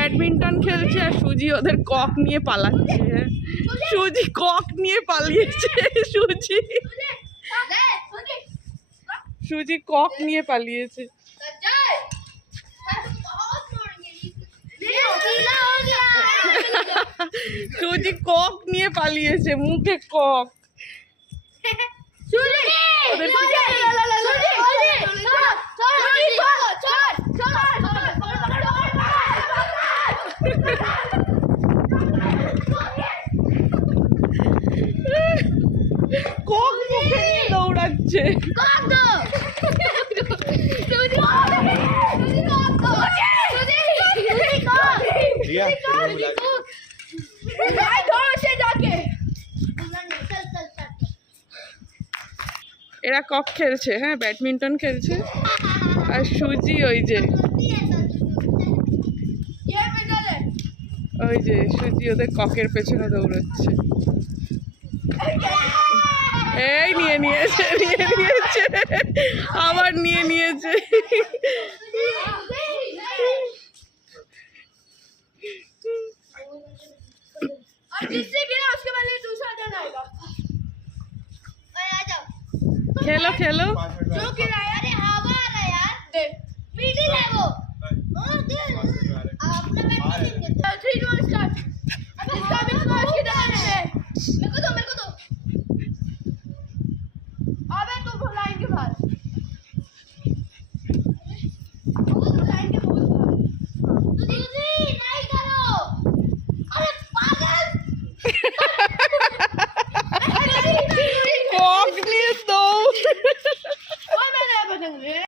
Badminton খেলছে আর সুজি ওদের কক নিয়ে পালাচ্ছে। সুজি কক নিয়ে পালিয়েছে। সুজি কক নিয়ে পালিয়েছে। সুজি কক নিয়ে পালিয়েছে, মুখে কক। কক মুখে নিয়ে দৌড়াচ্ছে। এরা কক খেলছে, হ্যাঁ ব্যাডমিন্টন খেলছে। আর সুজি ওই যে সুজি ওদের ককের পেছনে দৌড়াচ্ছে। এই নিয়ে নিয়েছে, আবার নিয়ে নিয়েছে। খেলো খেলো।